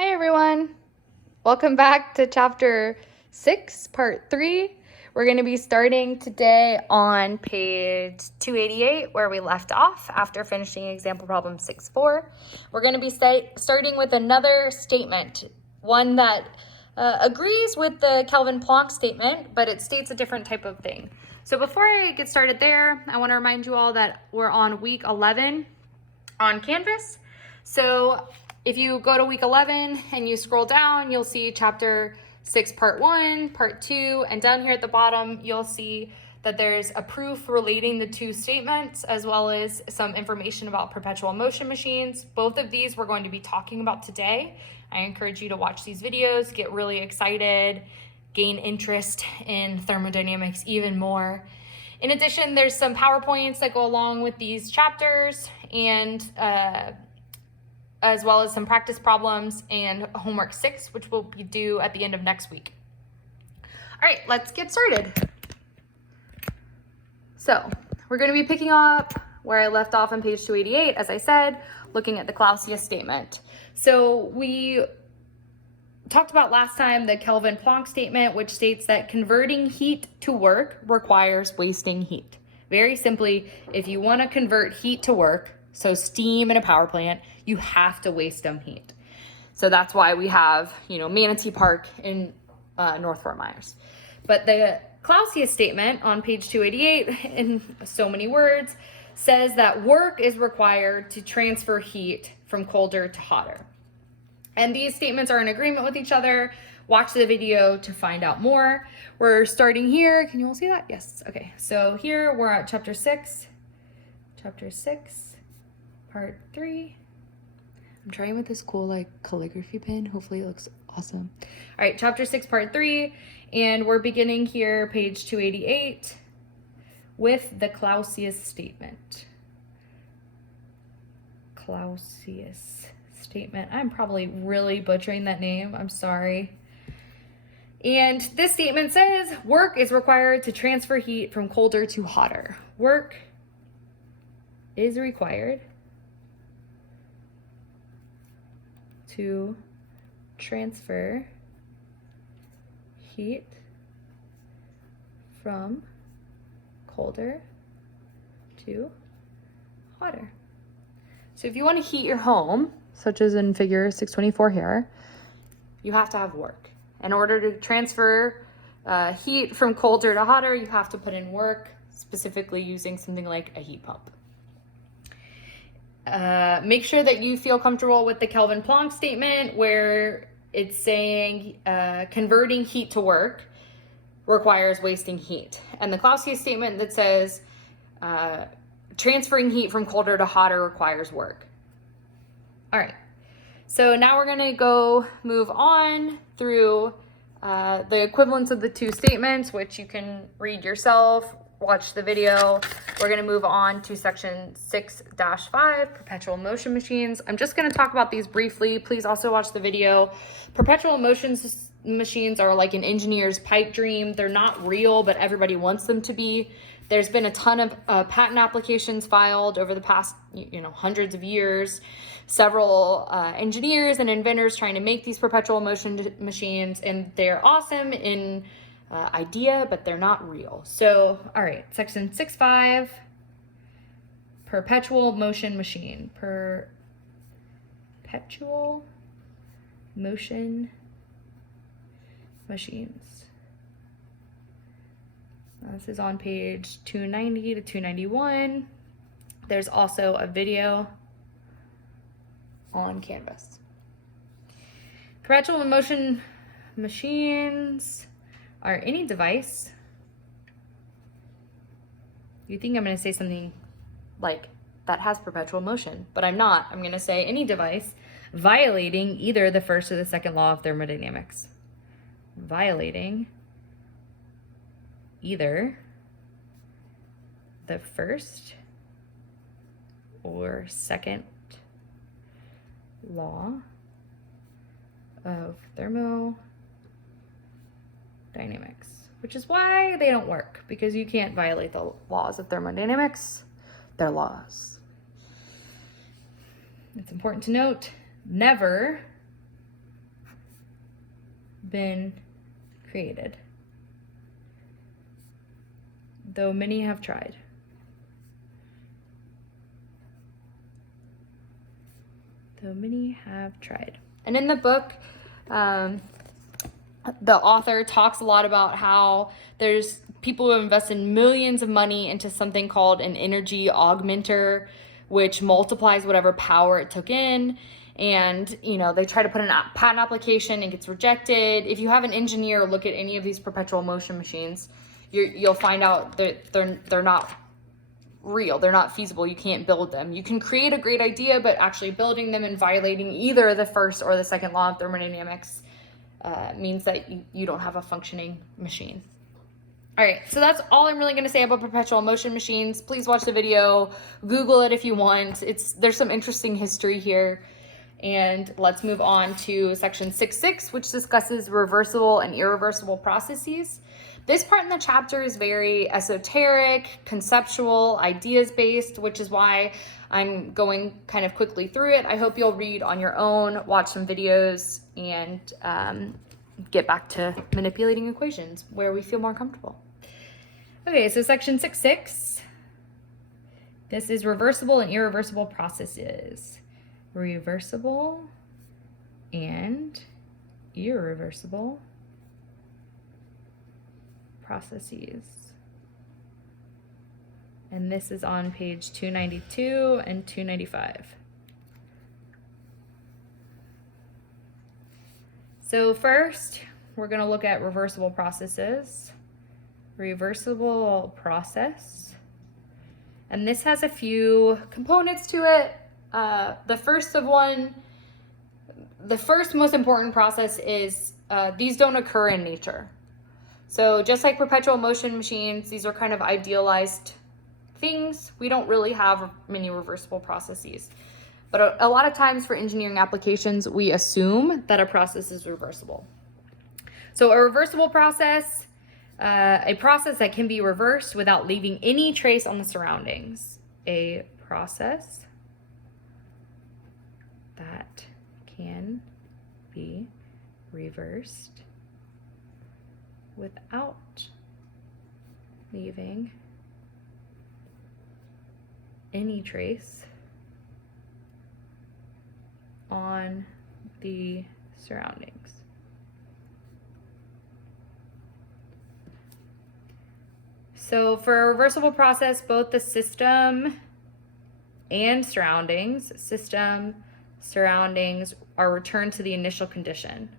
Hi everyone, welcome back to chapter 6, part 3. We're going to be starting today on page 288 where we left off after finishing example problem 6.4. We're going to be starting with another statement, one that agrees with the Kelvin-Planck statement, but it states a different type of thing. So before I get started there, I want to remind you all that we're on week 11 on Canvas. So if you go to week 11 and you scroll down, you'll see chapter 6, part 1, part 2, and down here at the bottom, you'll see that there's a proof relating the two statements as well as some information about perpetual motion machines. Both of these we're going to be talking about today. I encourage you to watch these videos, get really excited, gain interest in thermodynamics even more. In addition, there's some PowerPoints that go along with these chapters and as well as some practice problems and homework 6, which will be due at the end of next week. All right, let's get started. So we're going to be picking up where I left off on page 288, as I said, looking at the Clausius statement. So we talked about last time the Kelvin-Planck statement, which states that converting heat to work requires wasting heat. Very simply, if you want to convert heat to work, so steam in a power plant, you have to waste some heat. So that's why we have, Manatee Park in North Fort Myers. But the Clausius statement on page 288, in so many words, says that work is required to transfer heat from colder to hotter. And these statements are in agreement with each other. Watch the video to find out more. We're starting here. Can you all see that? Yes. Okay. So here we're at chapter 6, part 3. I'm trying with this cool calligraphy pen. Hopefully it looks awesome. All right, chapter 6, part 3. And we're beginning here, page 288, with the Clausius statement. Clausius statement. I'm probably really butchering that name. I'm sorry. And this statement says work is required to transfer heat from colder to hotter. Work is required to transfer heat from colder to hotter. So if you want to heat your home, such as in figure 624 here, you have to have work. In order to transfer heat from colder to hotter, you have to put in work, specifically using something like a heat pump. Make sure that you feel comfortable with the Kelvin-Planck statement where it's saying converting heat to work requires wasting heat. And the Clausius statement that says transferring heat from colder to hotter requires work. All right, so now we're going to move on through the equivalence of the two statements, which you can read yourself, watch the video. We're going to move on to section 6-5, perpetual motion machines. I'm just going to talk about these briefly. Please also watch the video. Perpetual motion machines are like an engineer's pipe dream. They're not real, but everybody wants them to be. There's been a ton of patent applications filed over the past, hundreds of years. Several engineers and inventors trying to make these perpetual motion machines, and they're awesome in idea, but they're not real. So, all right, section 6.5, perpetual motion machine. Perpetual motion machines. This is on page 290 to 291. There's also a video on Canvas. Perpetual motion machines are any device. You think I'm going to say something like that has perpetual motion, but I'm not. I'm going to say any device violating either the first or the second law of thermodynamics. Violating either the first or second law of thermodynamics, which is why they don't work, because you can't violate the laws of thermodynamics. They're laws. It's important to note, never been created, though many have tried. Though many have tried. And in the book, the author talks a lot about how there's people who have invested millions of money into something called an energy augmenter, which multiplies whatever power it took in. And, you know, they try to put in a patent application and gets rejected. If you have an engineer look at any of these perpetual motion machines, you'll find out that they're not real. They're not feasible. You can't build them. You can create a great idea, but actually building them and violating either the first or the second law of thermodynamics means that you don't have a functioning machine. All right, so that's all I'm really going to say about perpetual motion machines. Please watch the video, Google it if you want. There's some interesting history here. And let's move on to section 6.6, which discusses reversible and irreversible processes. This part in the chapter is very esoteric, conceptual, ideas-based, which is why I'm going kind of quickly through it. I hope you'll read on your own, watch some videos, and get back to manipulating equations where we feel more comfortable. Okay, so section 6.6. This is reversible and irreversible processes. Reversible and irreversible processes. And this is on page 292 and 295. So first, we're going to look at reversible processes. Reversible process. And this has a few components to it. The first most important process is these don't occur in nature. So just like perpetual motion machines, these are kind of idealized things. We don't really have many reversible processes. But a lot of times for engineering applications, we assume that a process is reversible. So a reversible process, a process that can be reversed without leaving any trace on the surroundings. A process that can be reversed without leaving any trace on the surroundings. So for a reversible process, both the system and surroundings are returned to the initial condition.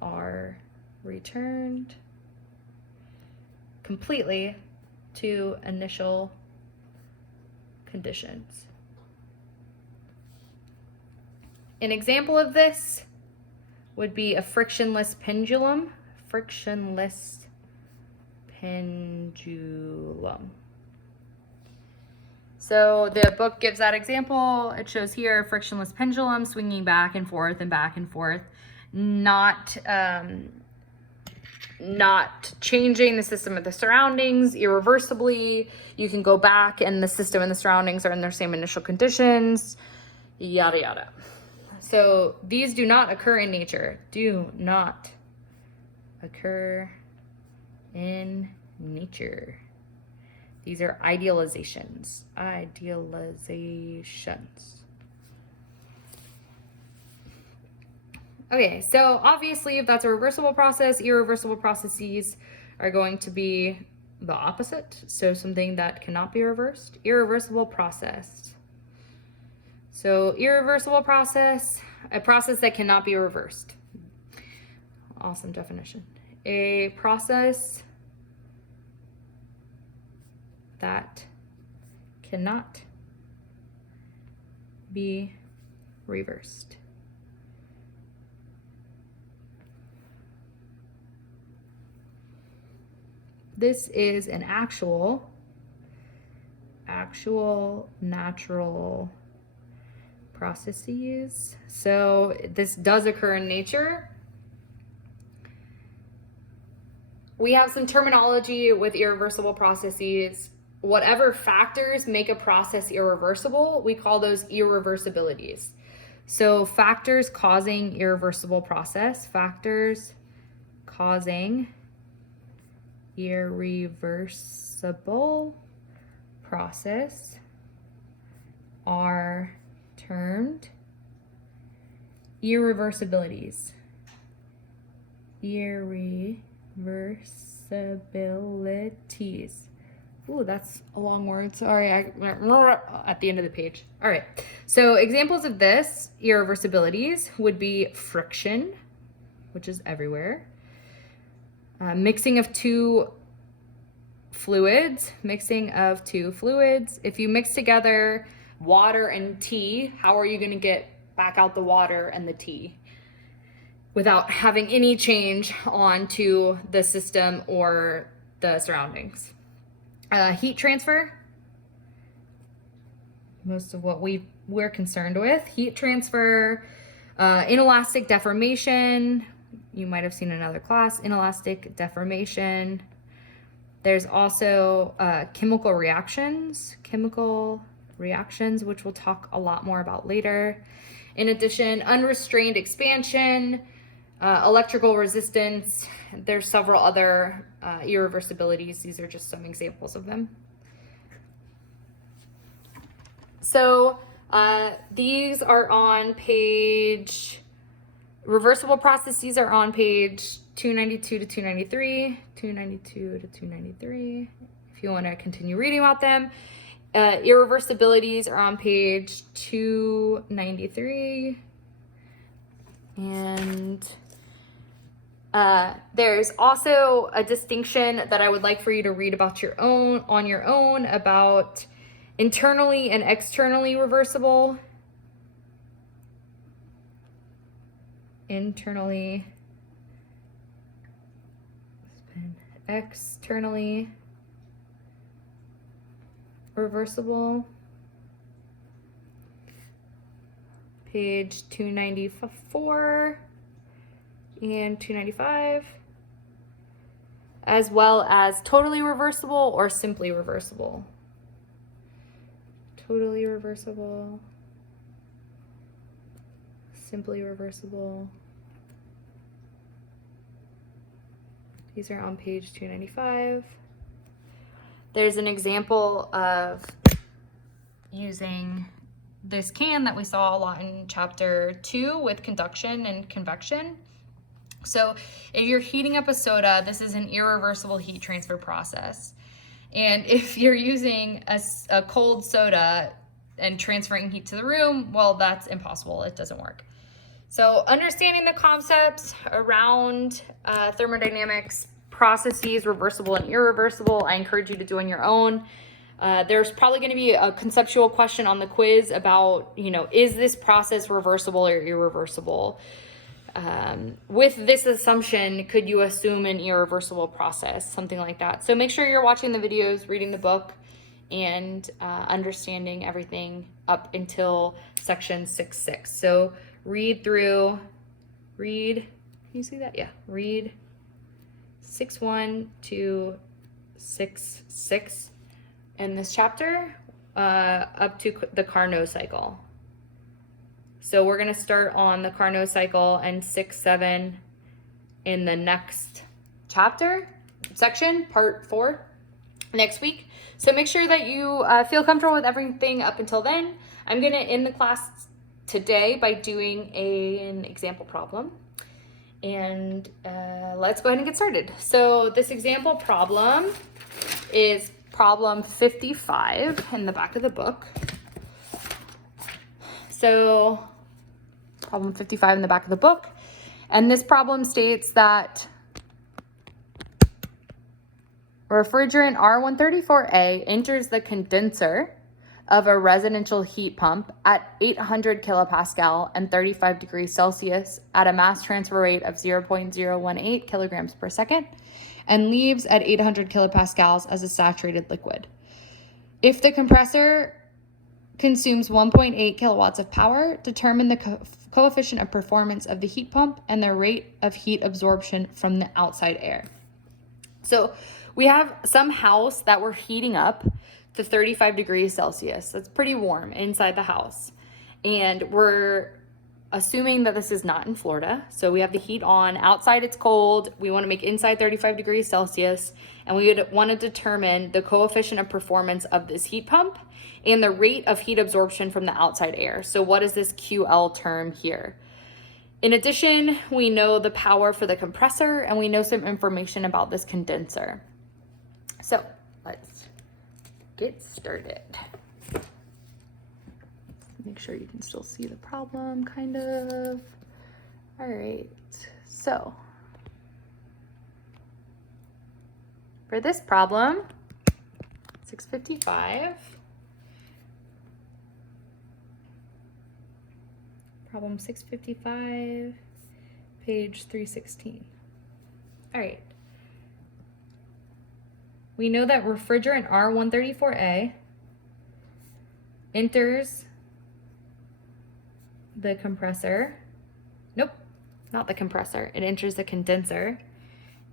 Are returned completely to initial conditions. An example of this would be a frictionless pendulum. Frictionless pendulum. So the book gives that example. It shows here a frictionless pendulum swinging back and forth, not changing the system of the surroundings irreversibly. You can go back and the system and the surroundings are in their same initial conditions, yada, yada. So these do not occur in nature. Do not occur in nature. These are idealizations. Okay, so obviously if that's a reversible process, irreversible processes are going to be the opposite. So something that cannot be reversed. Irreversible process. So irreversible process, a process that cannot be reversed. Awesome definition. A process that cannot be reversed. This is an actual natural processes. So this does occur in nature. We have some terminology with irreversible processes. Whatever factors make a process irreversible, we call those irreversibilities. So factors causing irreversible process, factors causing irreversible process are termed irreversibilities. Irreversibilities. Ooh, that's a long word. Sorry, at the end of the page. All right. So examples of this irreversibilities would be friction, which is everywhere. Mixing of two fluids. If you mix together water and tea, how are you going to get back out the water and the tea without having any change onto the system or the surroundings? Heat transfer, most of what we're concerned with. Heat transfer, inelastic deformation. You might have seen another class, inelastic deformation. There's also chemical reactions, which we'll talk a lot more about later. In addition, unrestrained expansion, electrical resistance. There's several other irreversibilities. These are just some examples of them. So these are on page, reversible processes are on page 292 to 293, if you want to continue reading about them. Irreversibilities are on page 293. And there's also a distinction that I would like for you to read about on your own about internally and externally reversible. Internally, externally reversible. Page 294 and 295, as well as totally reversible or simply reversible. Totally reversible, simply reversible. These are on page 295. There's an example of using this can that we saw a lot in chapter 2 with conduction and convection. So if you're heating up a soda, this is an irreversible heat transfer process. And if you're using a cold soda and transferring heat to the room, well, that's impossible. It doesn't work. So understanding the concepts around thermodynamics, processes, reversible and irreversible, I encourage you to do on your own. There's probably going to be a conceptual question on the quiz about, is this process reversible or irreversible? With this assumption, could you assume an irreversible process? Something like that. So make sure you're watching the videos, reading the book, and understanding everything up until section 6.6. So read, can you see that? Yeah, read 6.1 to 6.6 in this chapter, up to the Carnot cycle. So we're going to start on the Carnot cycle and 6.7 in the next section, part 4, next week. So make sure that you feel comfortable with everything up until then. I'm going to end the class today by doing an example problem. And let's go ahead and get started. So this example problem is problem 55 in the back of the book. So problem 55 in the back of the book. And this problem states that refrigerant R134A enters the condenser of a residential heat pump at 800 kilopascal and 35 degrees Celsius at a mass transfer rate of 0.018 kilograms per second and leaves at 800 kilopascals as a saturated liquid. If the compressor consumes 1.8 kilowatts of power, determine the coefficient of performance of the heat pump and the rate of heat absorption from the outside air. So we have some house that we're heating up to 35 degrees Celsius. That's pretty warm inside the house. And we're assuming that this is not in Florida. So we have the heat on, outside it's cold, we want to make inside 35 degrees Celsius, and we would want to determine the coefficient of performance of this heat pump and the rate of heat absorption from the outside air. So what is this QL term here? In addition, we know the power for the compressor, and we know some information about this condenser. So let's get started. Make sure you can still see the problem, kind of. All right, so for this problem, 655, problem 655, page 316. All right. We know that refrigerant R134A enters the compressor. Nope, not the compressor. It enters the condenser.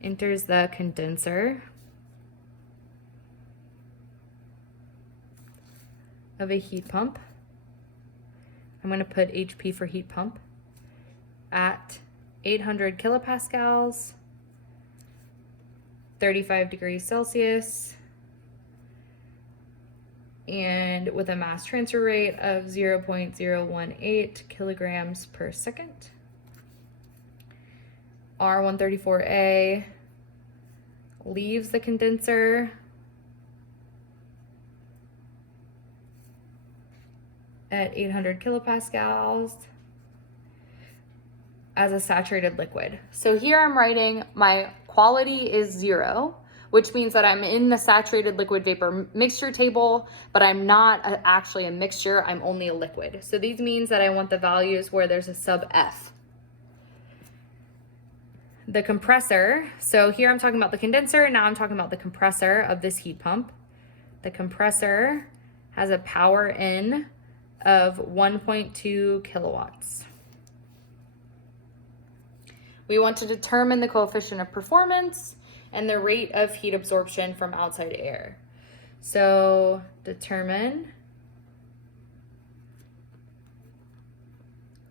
Enters the condenser of a heat pump. I'm going to put HP for heat pump at 800 kilopascals, 35 degrees Celsius, and with a mass transfer rate of 0.018 kilograms per second. R134A leaves the condenser at 800 kilopascals as a saturated liquid. So here I'm writing my quality is 0, which means that I'm in the saturated liquid vapor mixture table, but I'm not actually a mixture, I'm only a liquid. So these means that I want the values where there's a sub F. The compressor, so here I'm talking about the condenser, now I'm talking about the compressor of this heat pump. The compressor has a power in of 1.2 kilowatts. We want to determine the coefficient of performance and the rate of heat absorption from outside air. So determine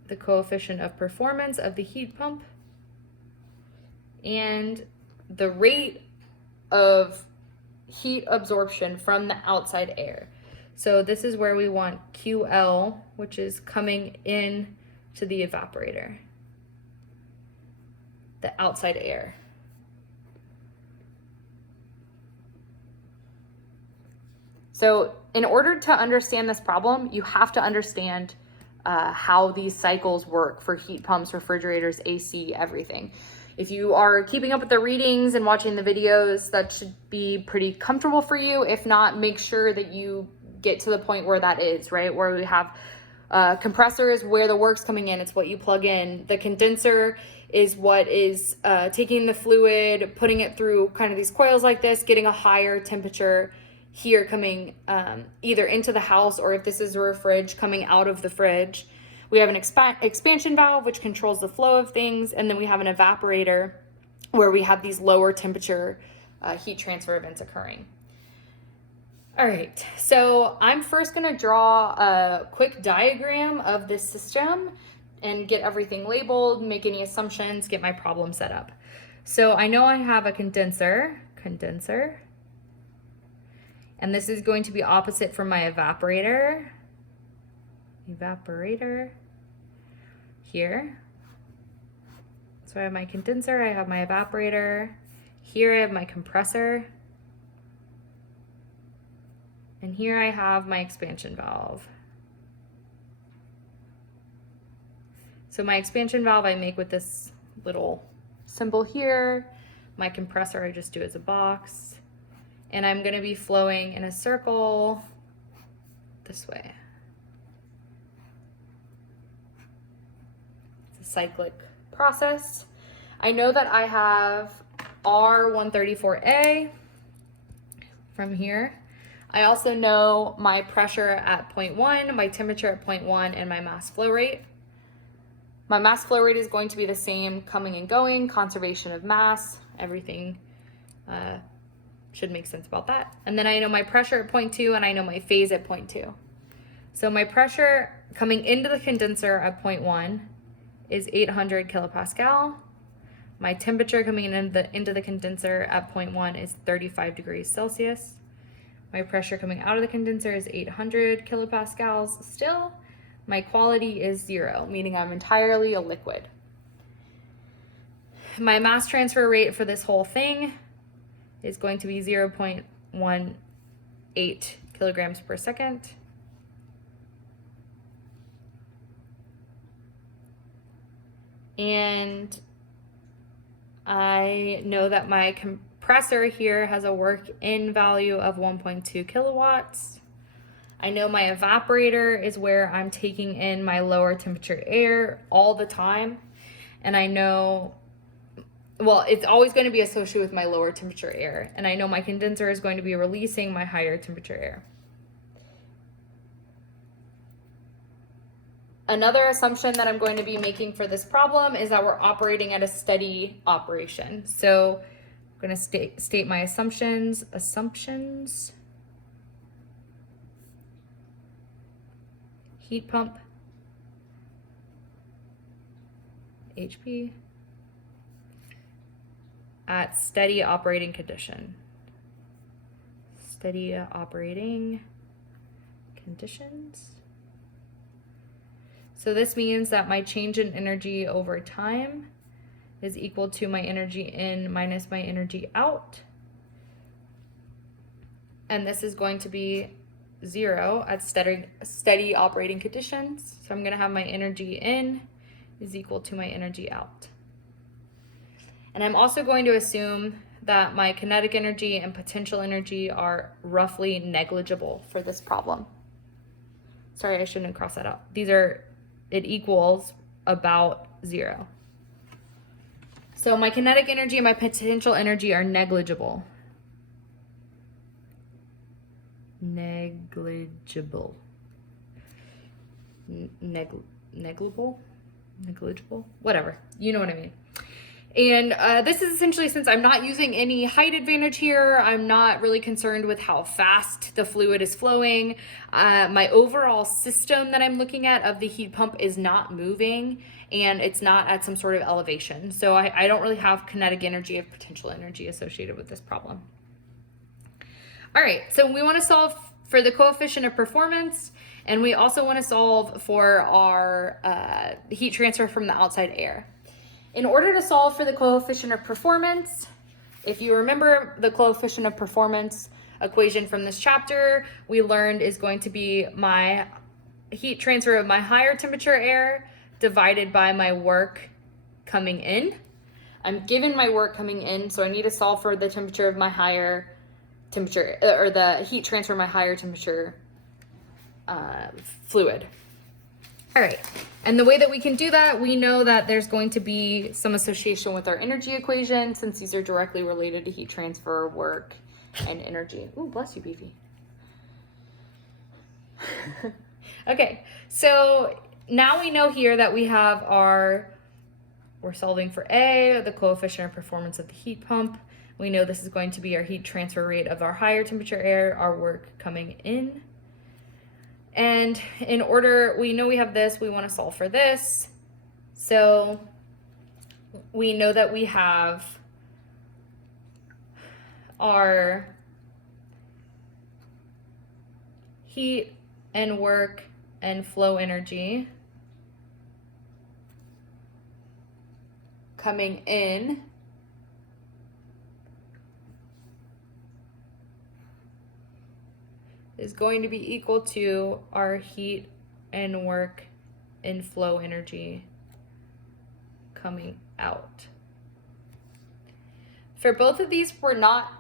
the coefficient of performance of the heat pump and the rate of heat absorption from the outside air. So this is where we want QL, which is coming in to the evaporator, the outside air. So in order to understand this problem, you have to understand how these cycles work for heat pumps, refrigerators, AC, everything. If you are keeping up with the readings and watching the videos, that should be pretty comfortable for you. If not, make sure that you get to the point where that is, right? Where we have compressors, where the work's coming in, it's what you plug in. The condenser is what is taking the fluid, putting it through kind of these coils like this, getting a higher temperature here coming either into the house, or if this is a fridge, coming out of the fridge. We have an expansion valve, which controls the flow of things. And then we have an evaporator where we have these lower temperature heat transfer events occurring. All right, so I'm first gonna draw a quick diagram of this system and get everything labeled, make any assumptions, get my problem set up. So I know I have a condenser, and this is going to be opposite from my evaporator here. So I have my condenser, I have my evaporator. Here I have my compressor. And here I have my expansion valve. So my expansion valve I make with this little symbol here. My compressor I just do as a box. And I'm gonna be flowing in a circle this way. It's a cyclic process. I know that I have R134A from here. I also know my pressure at 0.1, my temperature at 0.1, and my mass flow rate. My mass flow rate is going to be the same coming and going, conservation of mass, everything should make sense about that. And then I know my pressure at 0.2 and I know my phase at 0.2. So my pressure coming into the condenser at 0.1 is 800 kilopascal. My temperature coming into the condenser at 0.1 is 35 degrees Celsius. My pressure coming out of the condenser is 800 kilopascals still. My quality is 0, meaning I'm entirely a liquid. My mass transfer rate for this whole thing is going to be 0.18 kilograms per second. And I know that my compressor here has a work-in value of 1.2 kilowatts. I know my evaporator is where I'm taking in my lower temperature air all the time. And I know, well, it's always going to be associated with my lower temperature air. And I know my condenser is going to be releasing my higher temperature air. Another assumption that I'm going to be making for this problem is that we're operating at a steady operation. So I'm going to state my assumptions. Heat pump, HP, at steady operating condition. Steady operating conditions. So this means that my change in energy over time is equal to my energy in minus my energy out. And this is going to be 0 at steady operating conditions. So I'm going to have my energy in is equal to my energy out. And I'm also going to assume that my kinetic energy and potential energy are roughly negligible for this problem. Sorry, I shouldn't have crossed that out. It equals about 0. So my kinetic energy and my potential energy are negligible. Negligible. Negligible? Whatever. You know what I mean. And this is essentially, since I'm not using any height advantage here, I'm not really concerned with how fast the fluid is flowing. My overall system that I'm looking at of the heat pump is not moving, and it's not at some sort of elevation. So I don't really have kinetic energy or potential energy associated with this problem. All right, so we want to solve for the coefficient of performance, and we also want to solve for our heat transfer from the outside air. In order to solve for the coefficient of performance, if you remember the coefficient of performance equation from this chapter, we learned is going to be my heat transfer of my higher temperature air divided by my work coming in. I'm given my work coming in, so I need to solve for the temperature of my higher temperature, or the heat transfer of my higher temperature fluid. All right, and the way that we can do that, we know that there's going to be some association with our energy equation, since these are directly related to heat transfer, work, and energy. Ooh, bless you, Beefy. Okay, so now we know here that we have we're solving for A, the coefficient of performance of the heat pump. We know this is going to be our heat transfer rate of our higher temperature air, our work coming in. And in order, we know we have this, we want to solve for this. So we know that we have our heat and work and flow energy coming in is going to be equal to our heat and work and flow energy coming out. For both of these, we're not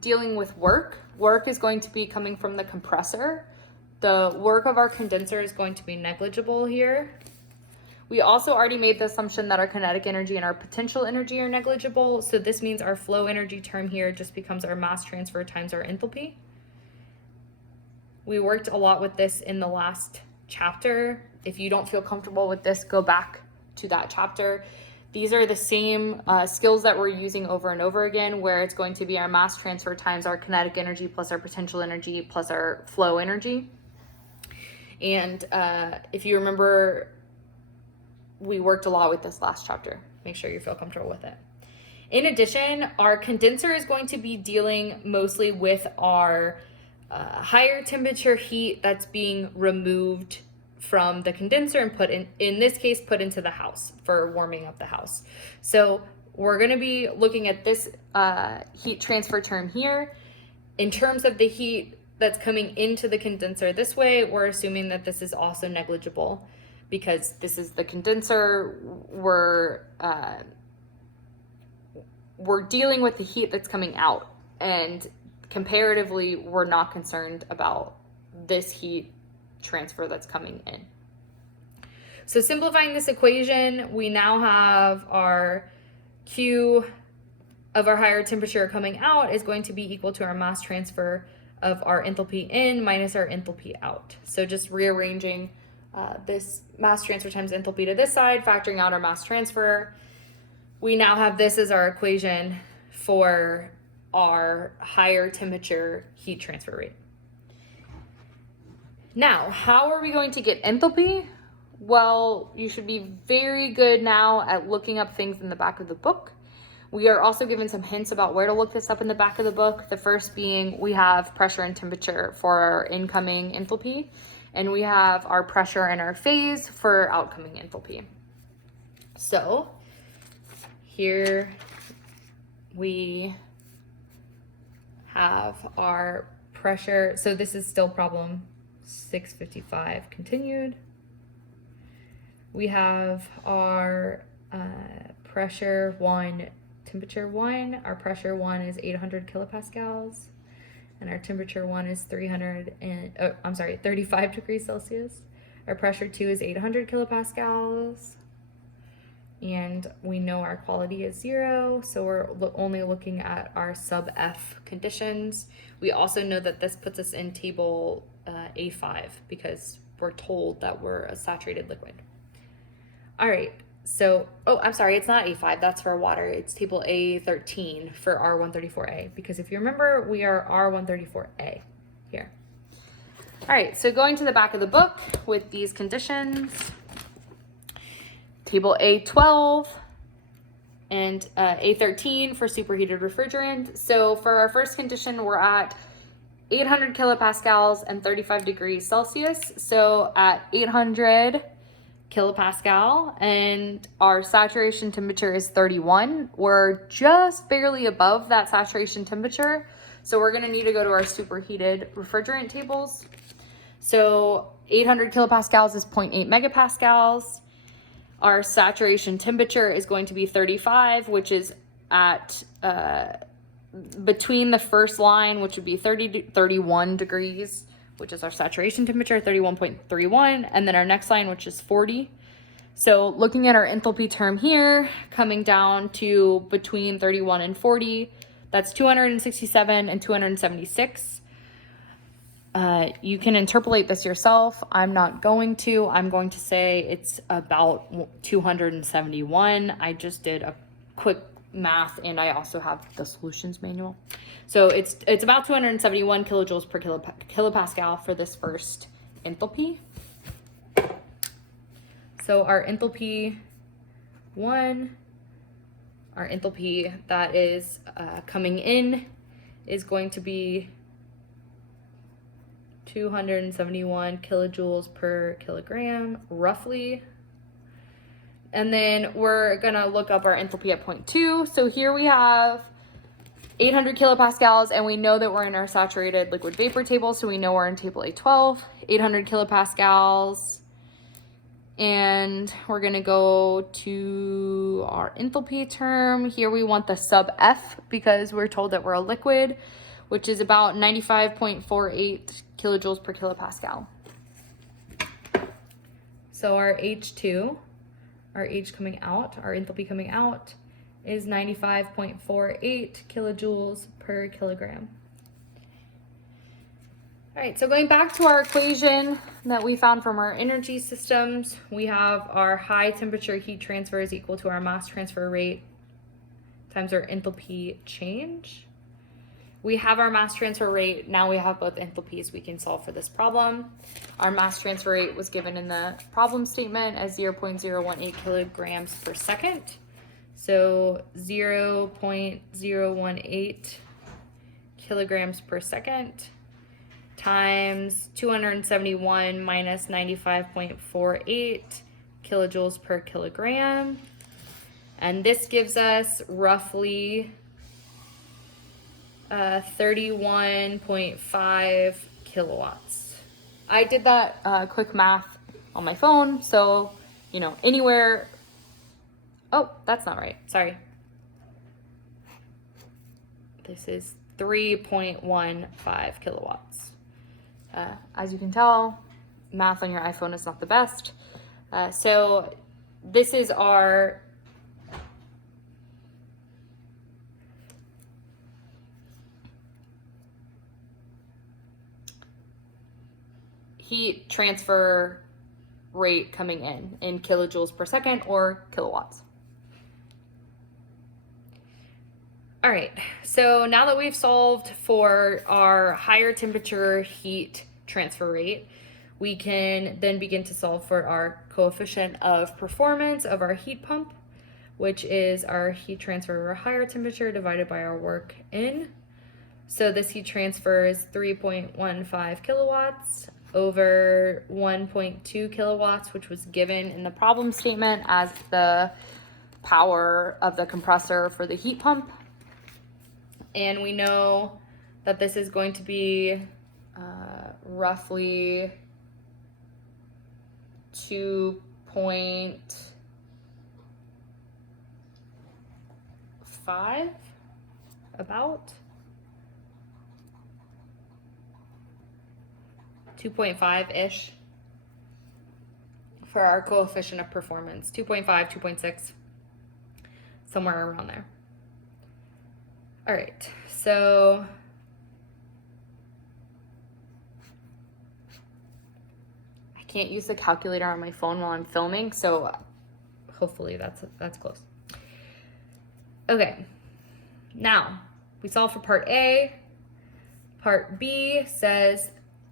dealing with work. Work is going to be coming from the compressor. The work of our condenser is going to be negligible here. We also already made the assumption that our kinetic energy and our potential energy are negligible. So this means our flow energy term here just becomes our mass transfer times our enthalpy. We worked a lot with this in the last chapter. If you don't feel comfortable with this, go back to that chapter. These are the same skills that we're using over and over again, where it's going to be our mass transfer times our kinetic energy plus our potential energy plus our flow energy. And if you remember we worked a lot with this last chapter. Make sure you feel comfortable with it. In addition, our condenser is going to be dealing mostly with our higher temperature heat that's being removed from the condenser and put in this case, put into the house for warming up the house. So we're going to be looking at this heat transfer term here. In terms of the heat that's coming into the condenser this way, we're assuming that this is also negligible because this is the condenser. We're dealing with the heat that's coming out, and comparatively, we're not concerned about this heat transfer that's coming in. So simplifying this equation, we now have our Q of our higher temperature coming out is going to be equal to our mass transfer of our enthalpy in minus our enthalpy out. So just rearranging this mass transfer times enthalpy to this side, factoring out our mass transfer, we now have this as our equation for our higher temperature heat transfer rate. Now, how are we going to get enthalpy? Well, you should be very good now at looking up things in the back of the book. We are also given some hints about where to look this up in the back of the book. The first being we have pressure and temperature for our incoming enthalpy, and we have our pressure and our phase for outcoming enthalpy. So here we have our pressure. So this is still problem 655 continued. We have our pressure 1, temperature 1. Our pressure 1 is 800 kilopascals, and our temperature 1 is 35 degrees Celsius. Our pressure 2 is 800 kilopascals, and we know our quality is 0, so we're only looking at our sub F conditions. We also know that this puts us in table A5 because we're told that we're a saturated liquid. All right, so, I'm sorry, it's not A5, that's for water. It's table A13 for R134A, because if you remember, we are R134A here. All right, so going to the back of the book with these conditions, table A12 and A13 for superheated refrigerant. So for our first condition, we're at 800 kilopascals and 35 degrees Celsius. So at 800 kilopascal and our saturation temperature is 31. We're just barely above that saturation temperature. So we're gonna need to go to our superheated refrigerant tables. So 800 kilopascals is 0.8 megapascals. Our saturation temperature is going to be 35, which is at between the first line, which would be 31 degrees, which is our saturation temperature, 31.31, and then our next line, which is 40. So looking at our enthalpy term here, coming down to between 31 and 40, that's 267 and 276. You can interpolate this yourself. I'm not going to. I'm going to say it's about 271. I just did a quick math, and I also have the solutions manual. So it's about 271 kilojoules per kilopascal for this first enthalpy. So our enthalpy 1, our enthalpy that is coming in is going to be 271 kilojoules per kilogram, roughly. And then we're gonna look up our enthalpy at point 2. So here we have 800 kilopascals, and we know that we're in our saturated liquid vapor table, so we know we're in table A12, 800 kilopascals. And we're gonna go to our enthalpy term. Here we want the sub F because we're told that we're a liquid, which is about 95.48 kilojoules per kilopascal. So our H2, our H coming out, our enthalpy coming out is 95.48 kilojoules per kilogram. All right, so going back to our equation that we found from our energy systems, we have our high temperature heat transfer is equal to our mass transfer rate times our enthalpy change. we have our mass transfer rate. Now we have both enthalpies we can solve for this problem. Our mass transfer rate was given in the problem statement as 0.018 kilograms per second. So 0.018 kilograms per second times 271 minus 95.48 kilojoules per kilogram. And this gives us roughly 31.5 kilowatts. I did that quick math on my phone, so, you know, anywhere. Oh, that's not right. Sorry. This is 3.15 kilowatts. As you can tell, math on your iPhone is not the best. So this is our heat transfer rate coming in kilojoules per second or kilowatts. All right, so now that we've solved for our higher temperature heat transfer rate, we can then begin to solve for our coefficient of performance of our heat pump, which is our heat transfer over higher temperature divided by our work in. So this heat transfer is 3.15 kilowatts over 1.2 kilowatts, which was given in the problem statement as the power of the compressor for the heat pump. And we know that this is going to be roughly 2.5, about 2.5-ish for our coefficient of performance. 2.5, 2.6, somewhere around there. All right, so I can't use the calculator on my phone while I'm filming, so hopefully that's close. Okay, now we solve for part A. Part B says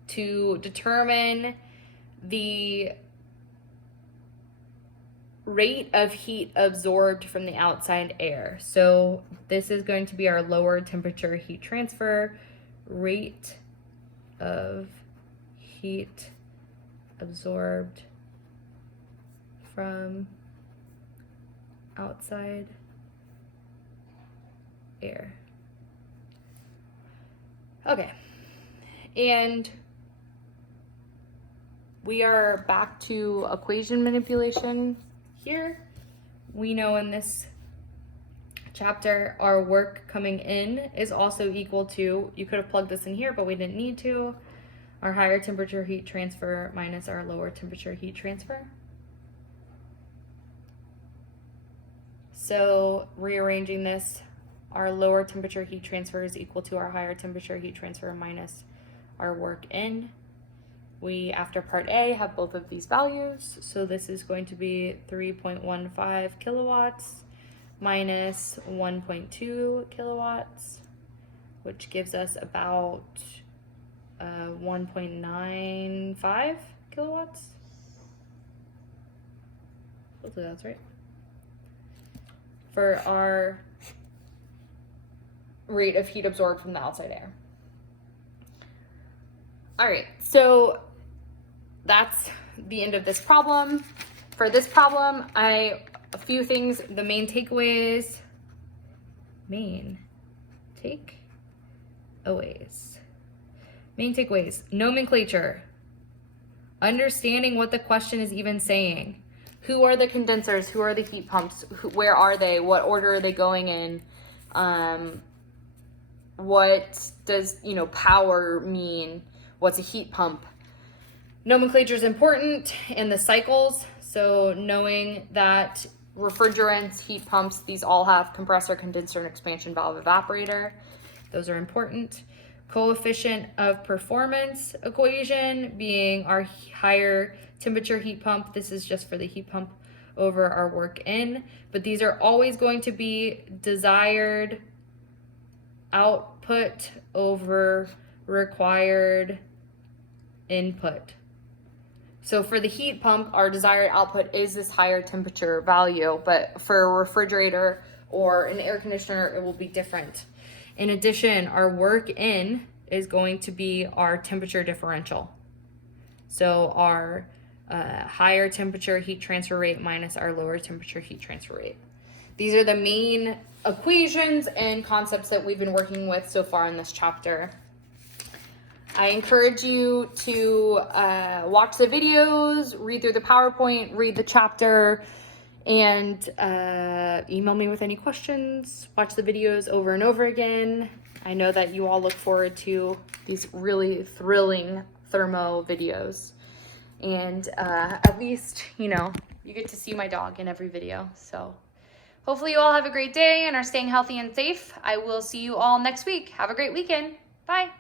to determine the rate of heat absorbed from the outside air. So this is going to be our lower temperature heat transfer, rate of heat absorbed from outside air. Okay, and we are back to equation manipulation here. We know in this chapter our work coming in is also equal to, you could have plugged this in here, but we didn't need to, our higher temperature heat transfer minus our lower temperature heat transfer. So rearranging this, our lower temperature heat transfer is equal to our higher temperature heat transfer minus our work in. We, after part A, have both of these values. So this is going to be 3.15 kilowatts minus 1.2 kilowatts, which gives us about 1.95 kilowatts. Hopefully that's right. For our rate of heat absorbed from the outside air. All right, so that's the end of this problem. For this problem, a few things. The main takeaways. Nomenclature. Understanding what the question is even saying. Who are the condensers? Who are the heat pumps? Where are they? What order are they going in? What does, power mean? What's a heat pump? Nomenclature is important, and the cycles. So knowing that refrigerants, heat pumps, these all have compressor, condenser, and expansion valve evaporator. Those are important. Coefficient of performance equation being our higher temperature heat pump. This is just for the heat pump over our work in. But these are always going to be desired output over required input. So for the heat pump, our desired output is this higher temperature value, but for a refrigerator or an air conditioner, it will be different. In addition, our work in is going to be our temperature differential. So our higher temperature heat transfer rate minus our lower temperature heat transfer rate. These are the main equations and concepts that we've been working with so far in this chapter. I encourage you to watch the videos, read through the PowerPoint, read the chapter, and email me with any questions. Watch the videos over and over again. I know that you all look forward to these really thrilling thermo videos. And at least, you know, you get to see my dog in every video. So hopefully you all have a great day and are staying healthy and safe. I will see you all next week. Have a great weekend. Bye.